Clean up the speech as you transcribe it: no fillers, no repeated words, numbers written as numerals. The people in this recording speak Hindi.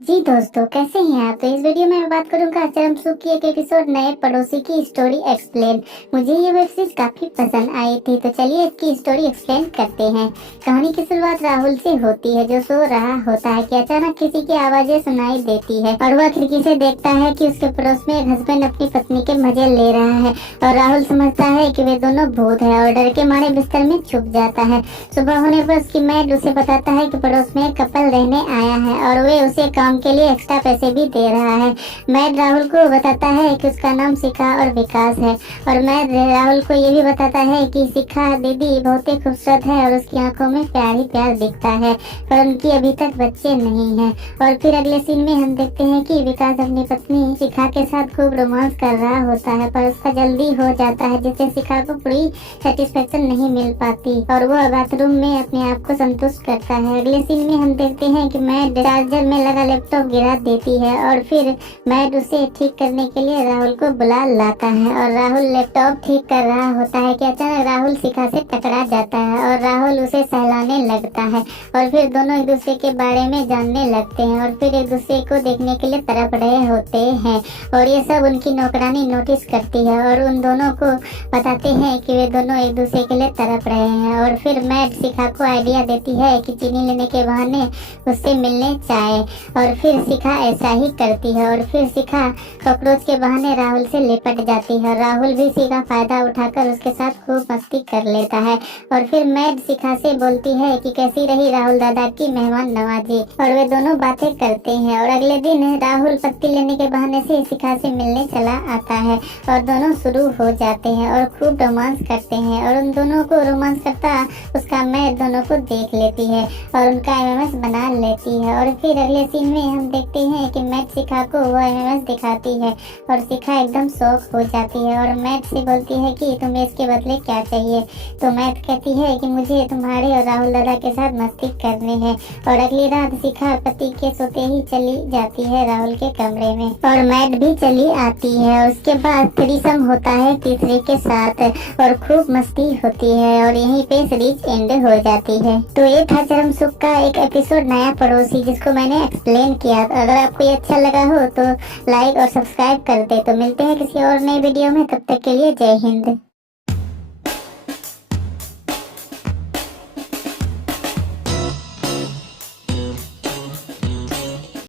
जी दोस्तों, कैसे हैं आप। तो इस वीडियो में मैं बात करूंगा चरम सुख की एक एपिसोड नए पड़ोसी की स्टोरी एक्सप्लेन। मुझे ये वेब सीरीज काफी पसंद आई थी, तो चलिए इसकी स्टोरी एक्सप्लेन करते हैं। कहानी की शुरुआत राहुल से होती है, जो सो रहा होता है कि अचानक किसी की आवाजें सुनाई देती है और वह खिड़की से देखता है कि उसके पड़ोस में एक हस्बैंड अपनी पत्नी के मजे ले रहा है और राहुल समझता है कि वे दोनों भूत है और डर के मारे बिस्तर में छुप जाता है। सुबह होने पर उसकी मैड उसे बताता है कि पड़ोस में एक कपल रहने आया है और वे उसे काम के लिए एक्स्ट्रा पैसे भी दे रहा है। मैड राहुल को बताता है कि उसका नाम शिखा और विकास है और मैड राहुल को ये भी बताता है कि शिखा दीदी बहुत ही खूबसूरत है और उसकी आंखों में प्यार ही प्यार दिखता है, पर उनकी अभी तक बच्चे नहीं हैं। और फिर अगले सीन में हम देखते हैं कि विकास अपनी पत्नी शिखा के साथ खूब रोमांस कर रहा होता है, पर उसका जल्दी हो जाता है, जिससे शिखा को पूरी सेटिस्फेक्शन नहीं मिल पाती और वह बाथरूम में अपने आप को संतुष्ट करता है। अगले सीन में हम देखते हैं कि मैड चार्जर में लगा लैपटॉप गिरा देती है और फिर मैड उसे ठीक करने के लिए राहुल को बुला लाता है और राहुल लैपटॉप ठीक कर रहा होता है कि अचानक राहुल शिखा से टकरा जाता है और राहुल उसे सहलाने लगता है और फिर दोनों एक दूसरे के बारे में जानने लगते हैं और फिर एक दूसरे को देखने के लिए तड़प रहे होते हैं और ये सब उनकी नौकरानी नोटिस करती है और उन दोनों को बताते हैं कि वे दोनों एक दूसरे के लिए तड़प रहे हैं। और फिर मैड शिखा को आइडिया देती है कि चीनी लेने के बहाने उससे मिलने चाहे और फिर शिखा ऐसा ही करती है और फिर शिखा कॉकरोच के बहाने राहुल से लिपट जाती है और राहुल भी इसी का फायदा उठाकर उसके साथ खूब मस्ती कर लेता है। और फिर मैड शिखा से बोलती है कि कैसी रही राहुल दादा की मेहमान नवाजी और वे दोनों बातें करते हैं। और अगले दिन राहुल पत्ती लेने के बहाने से शिखा से मिलने चला आता है और दोनों शुरू हो जाते हैं और खूब रोमांस करते हैं और उन दोनों को रोमांस करता उसका मैड दोनों को देख लेती है और उनका एमएमएस बना लेती है। और फिर अगले सीन में हम देखते हैं कि मैड शिखा को वो एमएमएस दिखाती है और शिखा एकदम शॉक हो जाती है और मैड से बोलती है कि तुम्हें इसके बदले क्या चाहिए। तो मैड कहती है कि मुझे तुम्हारे और राहुल दादा के साथ मस्ती करनी है। और अगली रात शिखा पति के सोते ही चली जाती है राहुल के कमरे में और मैड भी चली आती है। उसके बाद थ्रीसम होता है तीसरे के साथ और खूब मस्ती होती है और यहीं पे सीरीज एंड हो जाती है। तो ये था चरम सुख का एक एपिसोड नया पड़ोसी, जिसको मैंने एक्सप्लेन किया। अगर आपको ये अच्छा लगा हो तो लाइक और सब्सक्राइब कर दे। तो मिलते हैं किसी और नए वीडियो में, तब तक के लिए जय हिंद।